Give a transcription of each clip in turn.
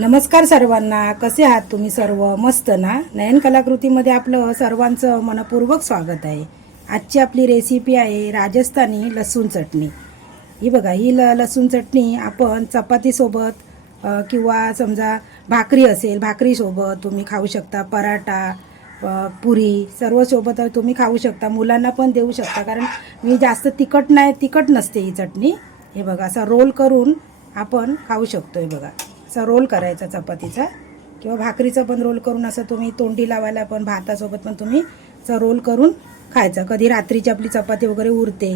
नमस्कार सर्वांना. कसे आहात तुम्ही सर्व? मस्त ना? नयन कलाकृतीमध्ये आपलं सर्वांचं मनपूर्वक स्वागत आहे. आजची आपली रेसिपी आहे राजस्थानी लसूण चटणी. ही बघा ही ल लसूण चटणी आपण चपातीसोबत किंवा समजा भाकरी असेल भाकरीसोबत तुम्ही खाऊ शकता. पराठा पुरी सर्व सोबत तुम्ही खाऊ शकता. मुलांना पण देऊ शकता. कारण मी जास्त तिखट नाही तिखट नसते ही चटणी. हे बघा असा रोल करून आपण खाऊ शकतो हे बघा. असा रोल करायचा चपातीचा किंवा भाकरीचा पण रोल करून असं तुम्ही तोंडी लावायला पण भातासोबत पण तुम्ही असा रोल करून खायचा. कधी रात्रीची आपली चपाती वगैरे उरते.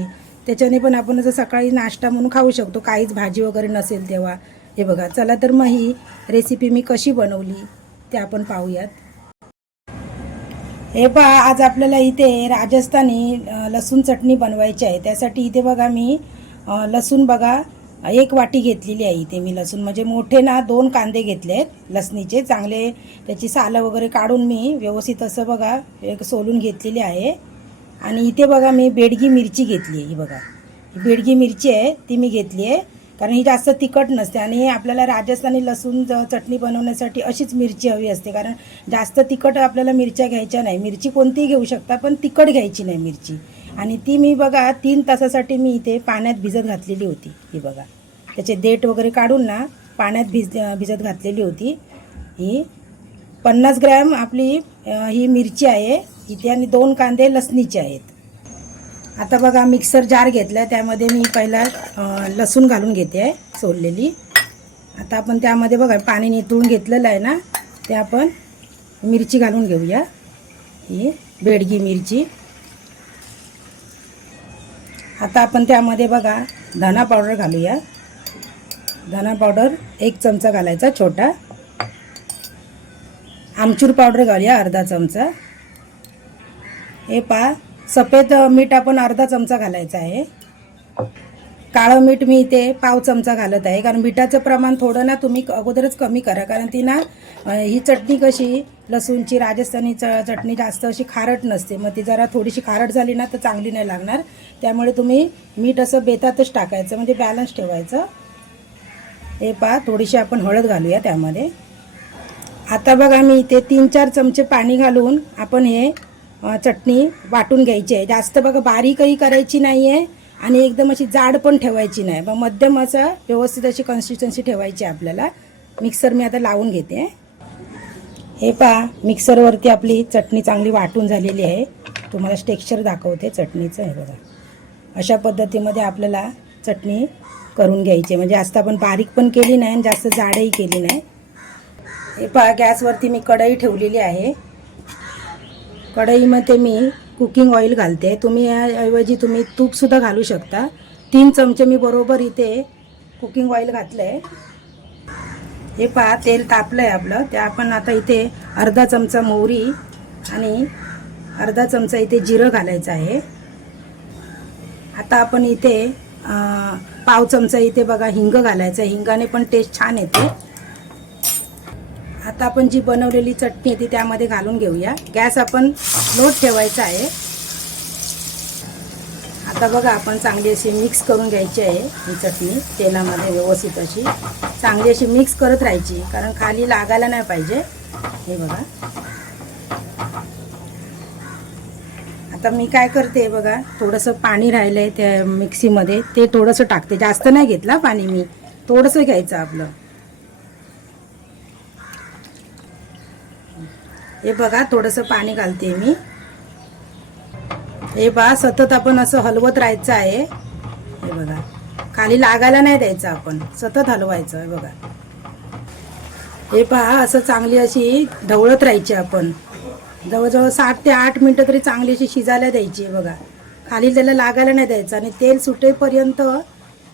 त्याच्याने पण आपण असं सकाळी नाश्ता म्हणून खाऊ शकतो. काहीच भाजी वगैरे नसेल तेव्हा. हे बघा चला तर मग ही रेसिपी मी कशी बनवली ते आपण पाहूयात. हे पहा आज आपल्याला इथे राजस्थानी लसूण चटणी बनवायची आहे. त्यासाठी इथे बघा मी लसूण बघा एक वाटी घेतलेली आहे इथे मी लसूण. म्हणजे मोठे ना दोन कांदे घेतले आहेत लसणीचे. चांगले त्याची सालं वगैरे काढून मी व्यवस्थित असं बघा एक सोलून घेतलेली आहे. आणि इथे बघा मी बेडगी मिरची घेतली आहे ही बघा. ही बेडगी मिरची आहे ती मी घेतली आहे. कारण ही जास्त तिखट नसते आणि आपल्याला राजस्थानी लसूण चटणी बनवण्यासाठी अशीच मिरची हवी असते. कारण जास्त तिखट आपल्याला मिरच्या घ्यायच्या नाही. मिरची कोणतीही घेऊ शकता पण तिखट घ्यायची नाही मिरची. आणि ती मी बघा तीन तासासाठी मी इथे पाण्यात भिजत घातलेली होती ही बघा. त्याचे देठ वगैरे काढून ना पाण्यात भिज भिजत घातलेली होती. ही पन्नास ग्रॅम आपली ही मिरची आहे. इथे आणि दोन कांदे लसणीचे आहेत. आता बघा मिक्सर जार घेतला त्यामध्ये मी पहिला लसूण घालून घेते आहे सोललेली. आता आपण त्यामध्ये बघा पाणी नितळून घेतलेलं आहे ना ते आपण मिरची घालून घेऊया. ही बेडगी मिरची. आता आपण त्यामध्ये बघा धना पावडर घालूया. धना पावडर एक चमचा घालायचा छोटा. आमचूर पावडर घालूया अर्धा चमचा. हे पा सफेद मीठ आपण अर्धा चमचा घालायचा आहे. काळं मीठ मी इथे पाव चमचा घालत आहे कारण मिठाचं प्रमाण थोडं ना तुम्ही अगोदरच कमी करा कारण ती ना ही चटणी कशी लसूणची राजस्थानी च चटणी जास्त अशी खारट नसते. मग ती जरा थोडीशी खारट झाली ना तर चांगली नाही लागणार. त्यामुळे तुम्ही मीठ असं बेतातच टाकायचं म्हणजे बॅलन्स ठेवायचं. हे पहा थोडीशी आपण हळद घालूया त्यामध्ये. आता बघा मी इथे तीन चार चमचे पाणी घालून आपण हे चटणी वाटून घ्यायची आहे. जास्त बघा बारीकही करायची नाही आहे आणि एकदम अशी जाड पण ठेवायची नाही. मग मध्यम असं व्यवस्थित अशी कन्सिस्टन्सी ठेवायची आहे आपल्याला. मिक्सर मी आता लावून घेते. हे पहा मिक्सरवरती आपली चटणी चांगली वाटून झालेली आहे. तुम्हाला टेक्स्चर दाखवते चटणीचं हे बघा. अशा पद्धतीमध्ये आपल्याला चटणी करून घ्यायची आहे. म्हणजे जास्त आपण बारीक पण केली नाही आणि जास्त जाडही केली नाही. हे पहा गॅसवरती मी कढई ठेवलेली आहे. कढईमध्ये मी कुकिंग ऑइल घालते. तुम्ही याऐवजी तुम्ही तूपसुद्धा घालू शकता. तीन चमचे मी बरोबर इथे कुकिंग ऑइल घातलं आहे हे पहा तेल तापलं आहे आपलं. ते आपण आता इथे अर्धा चमचा मोहरी आणि अर्धा चमचा इथे जिरं घालायचं आहे. आता आपण इथे पाव चमचा इथे बघा हिंग घालायचं आहे. हिंगाने पण टेस्ट छान येते. आता आपण जी बनवलेली चटणी आहे ती त्यामध्ये घालून घेऊया. गॅस आपण लोट ठेवायचा आहे. आता बघा आपण चांगली अशी मिक्स करून घ्यायची आहे ही चटणी तेलामध्ये व्यवस्थित अशी. चांगली अशी मिक्स करत राहायची कारण खाली लागायला नाही पाहिजे. हे बघा. आता मी काय करते बघा थोडंसं पाणी राहिलं आहे त्या मिक्सीमध्ये ते थोडंसं टाकते. जास्त नाही घेतलं पाणी मी. थोडंसं घ्यायचं आपलं. हे बघा थोडंसं पाणी घालते मी. हे पहा सतत आपण असं हलवत राहायचं आहे. हे बघा. खाली लागायला नाही द्यायचं आपण. सतत हलवायचं आहे बघा. हे पहा असं चांगली अशी ढवळत राहायची आपण. जवळजवळ सात ते आठ मिनटं तरी चांगली अशी शिजायला द्यायची बघा. खाली त्याला लागायला नाही द्यायचं आणि तेल सुटेपर्यंत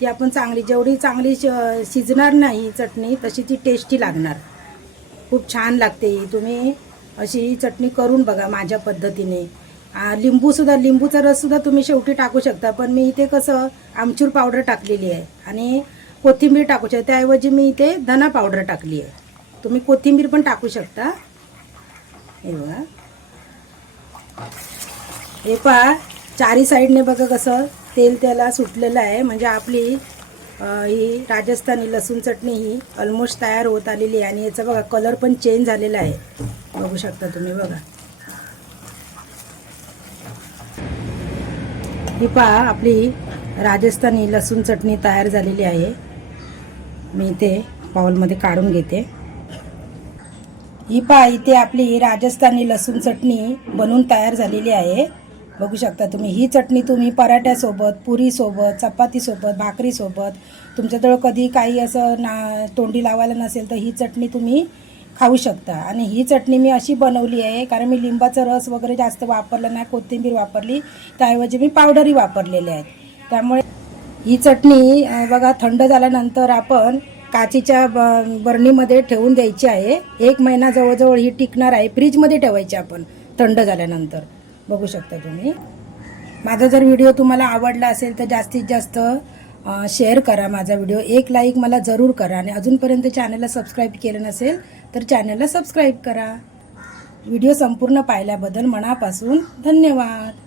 ती आपण चांगली जेवढी चांगली श- शिजणार नाही चटणी तशी ती टेस्टी लागणार. खूप छान लागते तुम्ही अशी ही चटणी करून बघा माझ्या पद्धतीने. लिंबू लिंबूसुद्धा लिंबूचा रससुद्धा तुम्ही शेवटी टाकू शकता पण मी इथे कसं आमचूर पावडर टाकलेली आहे आणि कोथिंबीर टाकू शकता. त्याऐवजी मी इथे धना पावडर टाकली आहे. तुम्ही कोथिंबीर पण टाकू शकता. हे बघा. हे पहा चारी साईडने बघा कसं तेल त्याला सुटलेलं आहे. म्हणजे आपली ही राजस्थानी लसूण चटणी ही ऑलमोस्ट तयार होत आलेली आहे. आणि याचा बघा कलर पण चेंज झालेला आहे. बघू शकता तुम्ही बघा. ही पहा आपली राजस्थानी लसूण चटणी तयार झालेली आहे. मी इथे पाऊलमध्ये काढून घेते. ही पहा इथे आपली राजस्थानी लसूण चटणी बनवून तयार झालेली आहे. बघू शकता तुम्ही ही चटणी तुम्ही पराठ्यासोबत पुरीसोबत चपातीसोबत भाकरीसोबत तुमच्याजवळ कधी काही असं ना तोंडी लावायला नसेल तर ही चटणी तुम्ही खाऊ शकता. आणि ही चटणी मी अशी बनवली आहे कारण मी लिंबाचा रस वगैरे जास्त वापरला नाही कोथिंबीर वापरली त्याऐवजी मी पावडरही वापरलेली आहेत त्यामुळे ही चटणी बघा थंड झाल्यानंतर आपण काचीच्या ब- बरणीमध्ये ठेवून द्यायची आहे. एक महिना जवळजवळ ही टिकणार आहे. फ्रीजमध्ये ठेवायची आपण थंड झाल्यानंतर. बघू शकता तुम्ही. माझा जर व्हिडिओ तुम्हाला आवडला असेल तर जास्तीत जास्त शेअर करा माझा व्हिडिओ एक लाईक मला जरूर करा आणि अजूनपर्यंत चॅनलला सबस्क्राईब केलं नसेल तर चॅनलला सबस्क्राईब करा. व्हिडिओ संपूर्ण पाहिल्याबद्दल मनापासून धन्यवाद.